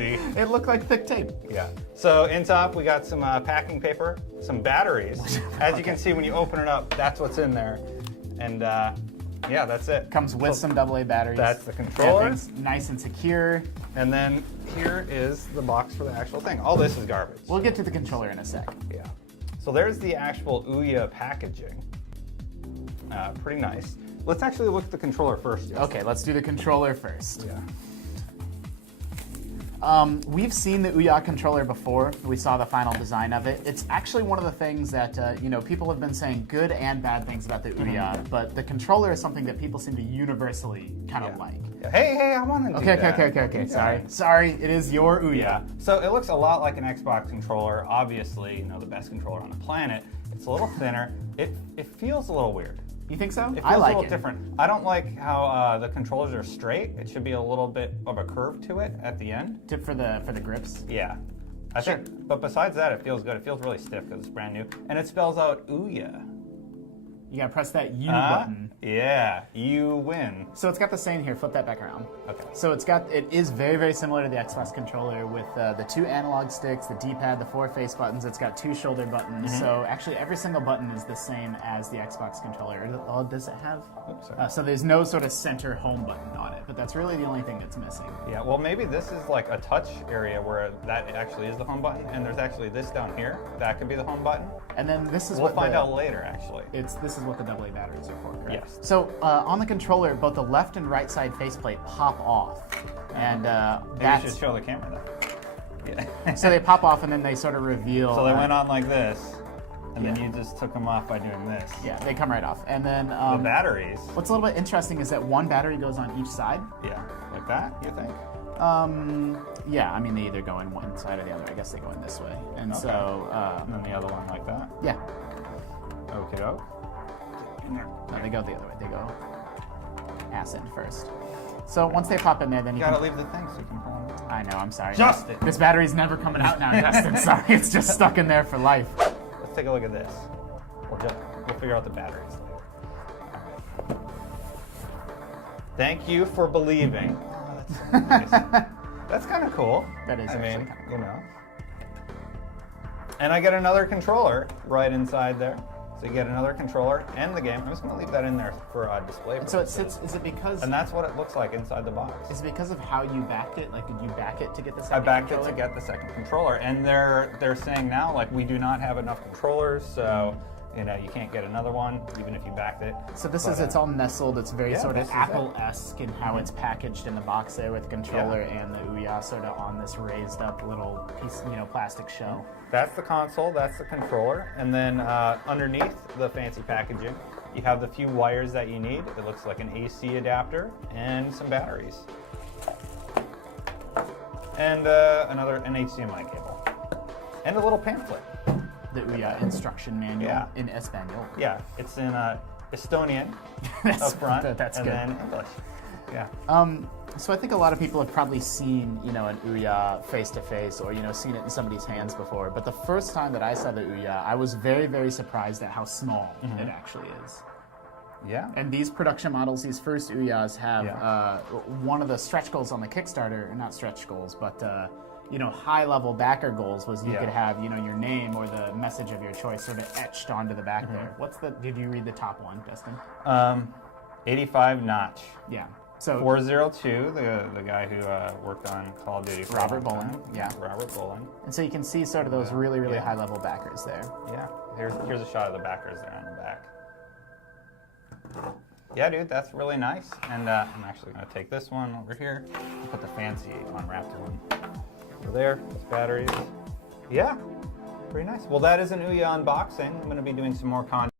It looked like thick tape. Yeah. So in top, we got some packing paper, some batteries. As you can see, when you open it up, that's what's in there. And yeah, that's it. Comes with some AA batteries. That's the controller. Everything's nice and secure. And then here is the box for the actual thing. All this is garbage. We'll get to the controller in a sec. Yeah. So there's the actual Ouya packaging. Pretty nice. Let's actually look at the controller first. Justin. Okay, let's do the controller first. Yeah. We've seen the Ouya controller before. We saw the final design of it. It's actually one of the things that people have been saying good and bad things about the Ouya, but the controller is something that people seem to universally kind of like. Yeah. Hey, I want to do that. Okay. Sorry, it is your Ouya. Yeah. So it looks a lot like an Xbox controller. Obviously, the best controller on the planet. It's a little thinner. It feels a little weird. You think so? It feels I like a little it. different. I don't like how the controllers are straight. It should be a little bit of a curve to it at the end. Tip for the grips. Yeah. I think, but besides that, it feels good. It feels really stiff because it's brand new. And it spells out Ouya. You gotta press that U button. Yeah, you win. So it's got the same here. Flip that back around. Okay. So it is very, very similar to the Xbox controller with the 2 analog sticks, the D-pad, the 4 face buttons. It's got 2 shoulder buttons. So actually, every single button is the same as the Xbox controller. Oh, does it have? Oops, sorry. So there's no sort of center home button on it, but that's really the only thing that's missing. Yeah. Well, maybe this is like a touch area where that actually is the home button, and there's actually this down here that could be the home button. And then this is We'll find out later, actually. This is what the AA batteries are for, correct? Yes. So on the controller, both the left and right side faceplate pop off, and Maybe you should show the camera though. Yeah. So they pop off and then they sort of reveal. So they went on like this, and then you just took them off by doing this. Yeah, they come right off. And then the batteries. What's a little bit interesting is that one battery goes on each side. Yeah, like that, you think? Yeah, I mean they either go in one side or the other. I guess they go in this way. And so and then the other one like that? Yeah. Okay, doke. No, they go the other way. They go ass end first. So once they pop in there, then you gotta leave the thing so you can pull them out. I know, I'm sorry. Justin! This battery's never coming out now, Justin. Sorry, it's just stuck in there for life. Let's take a look at this. We'll figure out the batteries later. Thank you for believing. Oh, that's so nice. That's kind of cool. That is actually kind of cool. And I get another controller right inside there. So you get another controller and the game. I'm just going to leave that in there for display purposes. So it sits, is it because... And that's what it looks like inside the box. Is it because of how you backed it? Like, did you back it to get the second I backed controller? it to get the second controller. And they're saying now, like, we do not have enough controllers, so... you can't get another one, even if you backed it. So this it's all nestled. It's very sort of this is Apple-esque in how it's packaged in the box there with the controller and the Ouya sort of on this raised up little piece, plastic shell. That's the console, that's the controller. And then underneath the fancy packaging, you have the few wires that you need. It looks like an AC adapter and some batteries. And an HDMI cable. And a little pamphlet. The Ouya instruction manual in Espanol. Yeah, it's in Estonian up front, that's and good. then English. Yeah. So I think a lot of people have probably seen, an Ouya face to face, or seen it in somebody's hands before. But the first time that I saw the Ouya, I was very, very surprised at how small it actually is. Yeah. And these production models, these first Ouyas, have one of the stretch goals on the Kickstarter, not stretch goals, but high-level backer goals was you could have, your name or the message of your choice sort of etched onto the back there. Did you read the top one, Dustin? 85 notch. Yeah. So 402, the guy who worked on Call of Duty. Robert Boland. Yeah. Robert Boland. And so you can see sort of those really, really high-level backers there. Yeah. Here's a shot of the backers there on the back. Yeah, dude, that's really nice. And I'm actually going to take this one over here and put the fancy unwrapped one over there with batteries. Yeah, pretty nice. Well, that is an Ouya unboxing. I'm going to be doing some more content.